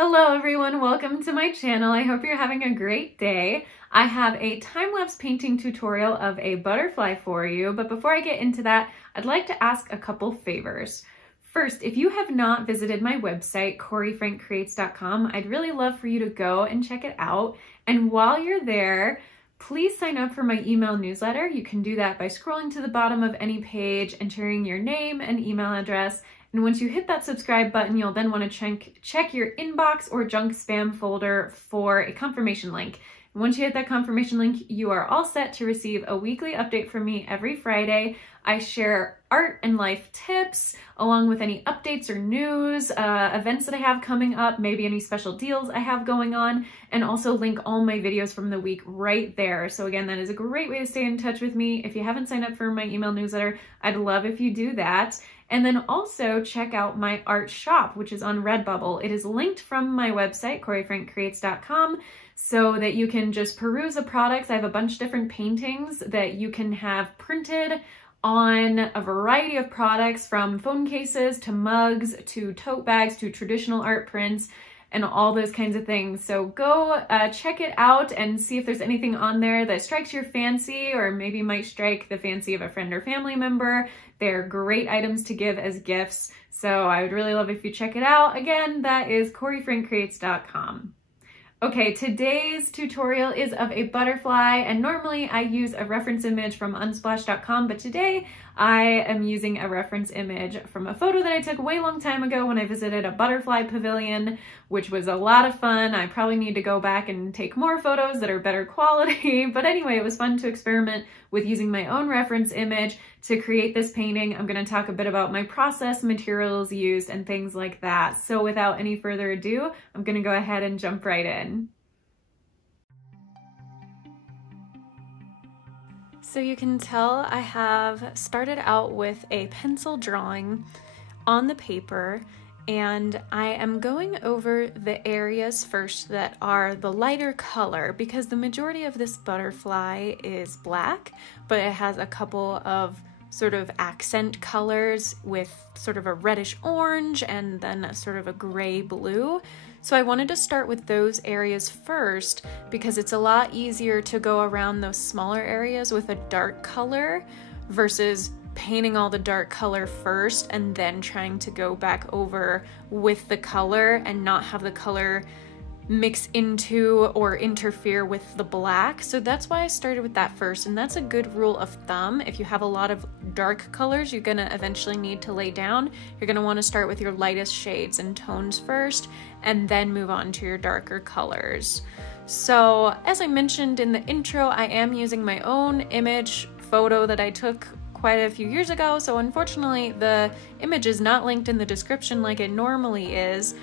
Hello everyone, welcome to my channel. I hope you're having a great day. I have a time-lapse painting tutorial of a butterfly for you, but before I get into that, I'd like to ask a couple favors. First, if you have not visited my website, CoreyFrankCreates.com, I'd really love for you to go and check it out. And while you're there, please sign up for my email newsletter. You can do that by scrolling to the bottom of any page, entering your name and email address. And once you hit that subscribe button, you'll then want to check your inbox or junk spam folder for a confirmation link. And once you hit that confirmation link, you are all set to receive a weekly update from me every Friday. I share art and life tips, along with any updates or news, events that I have coming up, maybe any special deals I have going on, and also link all my videos from the week right there. So again, that is a great way to stay in touch with me. If you haven't signed up for my email newsletter, I'd love if you do that. And then also check out my art shop, which is on Redbubble. It is linked from my website, CoreyFrankCreates.com, so that you can just peruse the products. I have a bunch of different paintings that you can have printed on a variety of products, from phone cases to mugs to tote bags to traditional art prints and all those kinds of things. So go check it out and see if there's anything on there that strikes your fancy, or maybe might strike the fancy of a friend or family member. They're great items to give as gifts, so I would really love if you check it out. Again, that is CoreyFrankCreates.com. Okay, today's tutorial is of a butterfly, and normally I use a reference image from unsplash.com, but today I am using a reference image from a photo that I took a way long time ago when I visited a butterfly pavilion, which was a lot of fun. I probably need to go back and take more photos that are better quality, but anyway, it was fun to experiment with using my own reference image to create this painting. I'm going to talk a bit about my process, materials used, and things like that. So without any further ado, I'm going to go ahead and jump right in. So you can tell I have started out with a pencil drawing on the paper, and I am going over the areas first that are the lighter color, because the majority of this butterfly is black, but it has a couple of sort of accent colors with sort of a reddish orange and then a sort of a gray blue. So I wanted to start with those areas first because it's a lot easier to go around those smaller areas with a dark color versus painting all the dark color first and then trying to go back over with the color and not have the color mix into or interfere with the black. So that's why I started with that first, and that's a good rule of thumb. If you have a lot of dark colors you're gonna eventually need to lay down, you're gonna want to start with your lightest shades and tones first and then move on to your darker colors. So as I mentioned in the intro, I am using my own image photo that I took quite a few years ago, so unfortunately the image is not linked in the description like it normally is,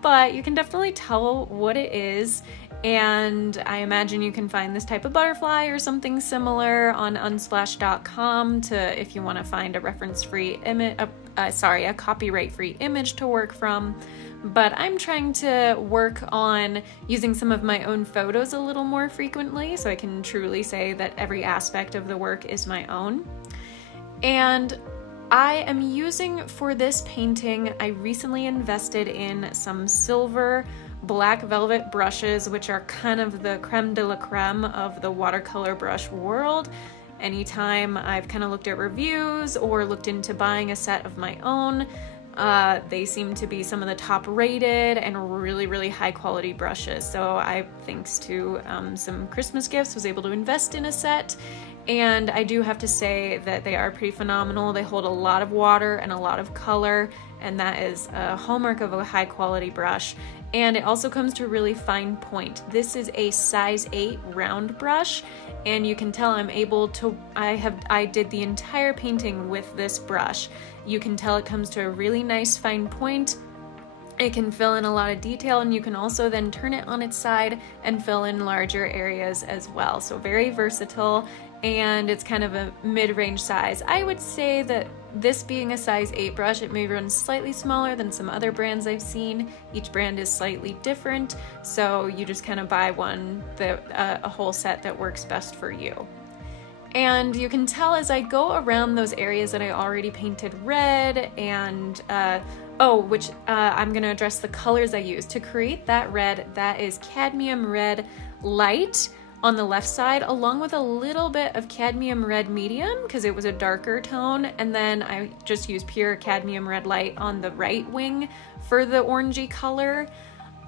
but you can definitely tell what it is, and I imagine you can find this type of butterfly or something similar on unsplash.com to if you want to find a reference-free image, a copyright-free image to work from. But I'm trying to work on using some of my own photos a little more frequently so I can truly say that every aspect of the work is my own. And I am using for this painting, I recently invested in some silver black velvet brushes, which are kind of the creme de la creme of the watercolor brush world. Anytime I've kind of looked at reviews or looked into buying a set of my own, they seem to be some of the top rated and really high quality brushes. So I, thanks to some Christmas gifts, was able to invest in a set. And I do have to say that they are pretty phenomenal. They hold a lot of water and a lot of color, and that is a hallmark of a high quality brush. And it also comes to a really fine point. This is a size 8 round brush, and you can tell I'm able to, I did the entire painting with this brush. You can tell it comes to a really nice fine point. It can fill in a lot of detail, and you can also then turn it on its side and fill in larger areas as well. So very versatile, and it's kind of a mid-range size. I would say that this being a size 8 brush, it may run slightly smaller than some other brands I've seen. Each brand is slightly different, so you just kind of buy one, a whole set that works best for you. And you can tell as I go around those areas that I already painted red and, I'm gonna address the colors I use. To create that red, that is cadmium red light on the left side, along with a little bit of cadmium red medium, because it was a darker tone, and then I just use pure cadmium red light on the right wing for the orangey color.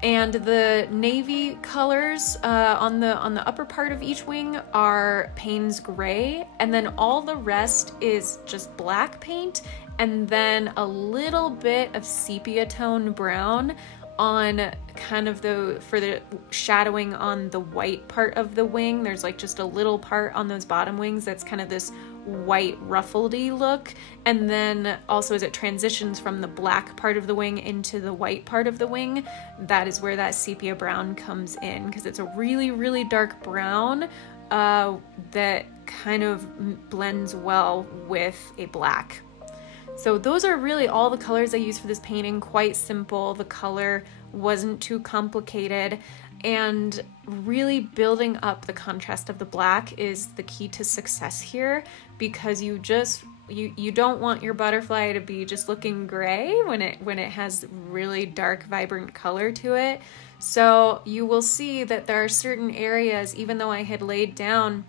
And the navy colors on the upper part of each wing are Payne's Gray, and then all the rest is just black paint, and then a little bit of sepia tone brown on kind of for the shadowing on the white part of the wing. There's like just a little part on those bottom wings that's kind of this white ruffledy look, and then also as it transitions from the black part of the wing into the white part of the wing, that is where that sepia brown comes in, because it's a really, really dark brown that kind of blends well with a black. So those are really all the colors I use for this painting. Quite simple. The color wasn't too complicated, and really building up the contrast of the black is the key to success here, because you don't want your butterfly to be just looking gray when it has really dark, vibrant color to it. So you will see that there are certain areas, even though I had laid down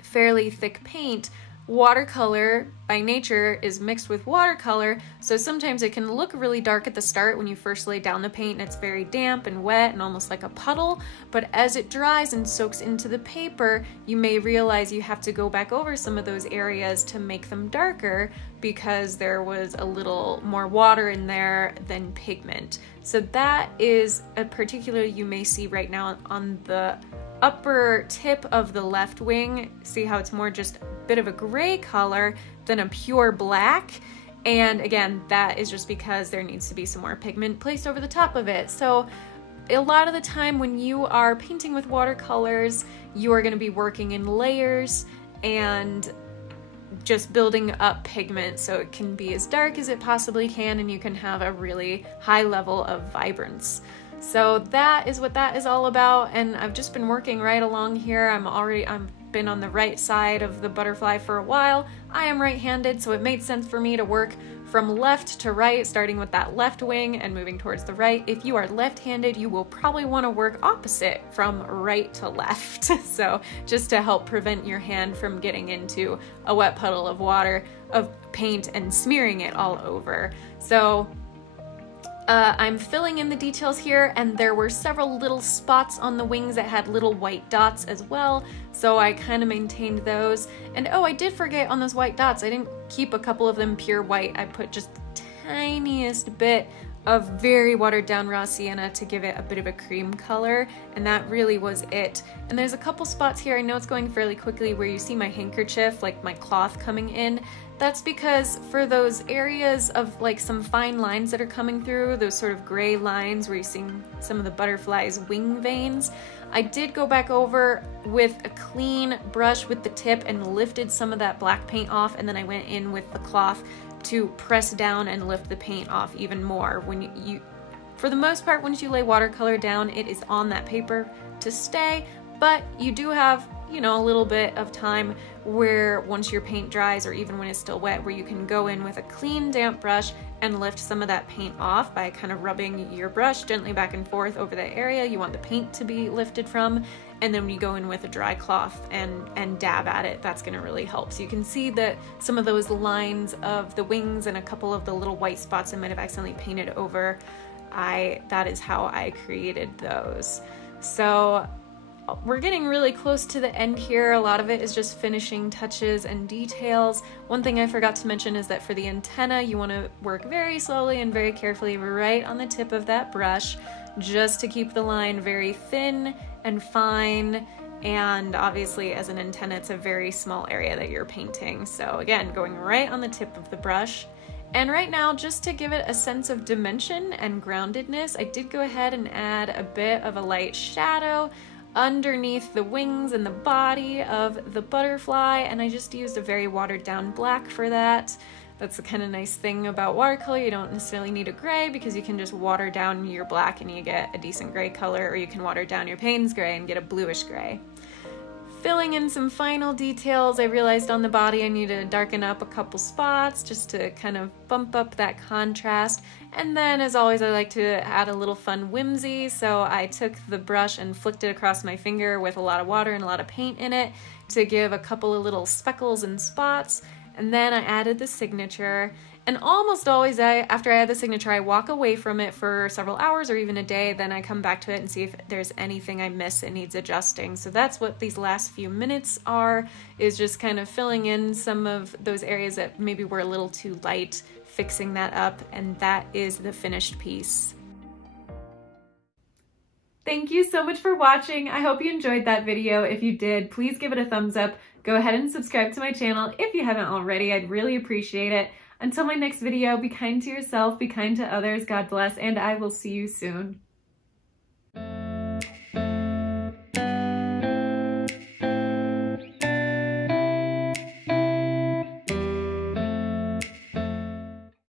fairly thick paint, watercolor by nature is mixed with watercolor, so sometimes it can look really dark at the start when you first lay down the paint and it's very damp and wet and almost like a puddle, but as it dries and soaks into the paper, you may realize you have to go back over some of those areas to make them darker because there was a little more water in there than pigment. So that is a particular you may see right now on the upper tip of the left wing. See how it's more just a bit of a gray color than a pure black, and again, that is just because there needs to be some more pigment placed over the top of it. So a lot of the time when you are painting with watercolors, you are going to be working in layers and just building up pigment so it can be as dark as it possibly can, and you can have a really high level of vibrance. So that is what that is all about, and I've just been working right along here. I've been on the right side of the butterfly for a while. I am right-handed, so it made sense for me to work from left to right, starting with that left wing and moving towards the right. If you are left-handed, you will probably want to work opposite from right to left. So just to help prevent your hand from getting into a wet puddle of water, of paint, and smearing it all over. So I'm filling in the details here, and there were several little spots on the wings that had little white dots as well, so I kind of maintained those. And oh, I did forget on those white dots, I didn't keep a couple of them pure white. I put just the tiniest bit of very watered down raw sienna to give it a bit of a cream color, and that really was it. And there's a couple spots here, I know it's going fairly quickly, where you see my handkerchief, like my cloth coming in. That's because for those areas of like some fine lines that are coming through, those sort of gray lines where you're seeing some of the butterfly's wing veins, I did go back over with a clean brush with the tip and lifted some of that black paint off, and then I went in with the cloth to press down and lift the paint off even more. When you for the most part, once you lay watercolor down, it is on that paper to stay, but you do have, you know, a little bit of time where once your paint dries, or even when it's still wet, where you can go in with a clean damp brush and lift some of that paint off by kind of rubbing your brush gently back and forth over the area you want the paint to be lifted from, and then when you go in with a dry cloth and dab at it, that's going to really help. So you can see that some of those lines of the wings and a couple of the little white spots I might have accidentally painted over, that is how I created those. So we're getting really close to the end here. A lot of it is just finishing touches and details. One thing I forgot to mention is that for the antenna, you want to work very slowly and very carefully right on the tip of that brush, just to keep the line very thin and fine. And obviously as an antenna, it's a very small area that you're painting. So again, going right on the tip of the brush. And right now, just to give it a sense of dimension and groundedness, I did go ahead and add a bit of a light shadow underneath the wings and the body of the butterfly, and I just used a very watered down black for that. That's the kind of nice thing about watercolor. You don't necessarily need a gray, because you can just water down your black and you get a decent gray color, or you can water down your Payne's gray and get a bluish gray. filling in some final details. I realized on the body I needed to darken up a couple spots just to kind of bump up that contrast. And then, as always, I like to add a little fun whimsy, so I took the brush and flicked it across my finger with a lot of water and a lot of paint in it to give a couple of little speckles and spots. And then I added the signature. And almost always, after I add the signature, I walk away from it for several hours or even a day. Then I come back to it and see if there's anything I miss that needs adjusting. So that's what these last few minutes are, is just kind of filling in some of those areas that maybe were a little too light, fixing that up, and that is the finished piece. Thank you so much for watching. I hope you enjoyed that video. If you did, please give it a thumbs up. Go ahead and subscribe to my channel if you haven't already. I'd really appreciate it. Until my next video, be kind to yourself, be kind to others, God bless, and I will see you soon.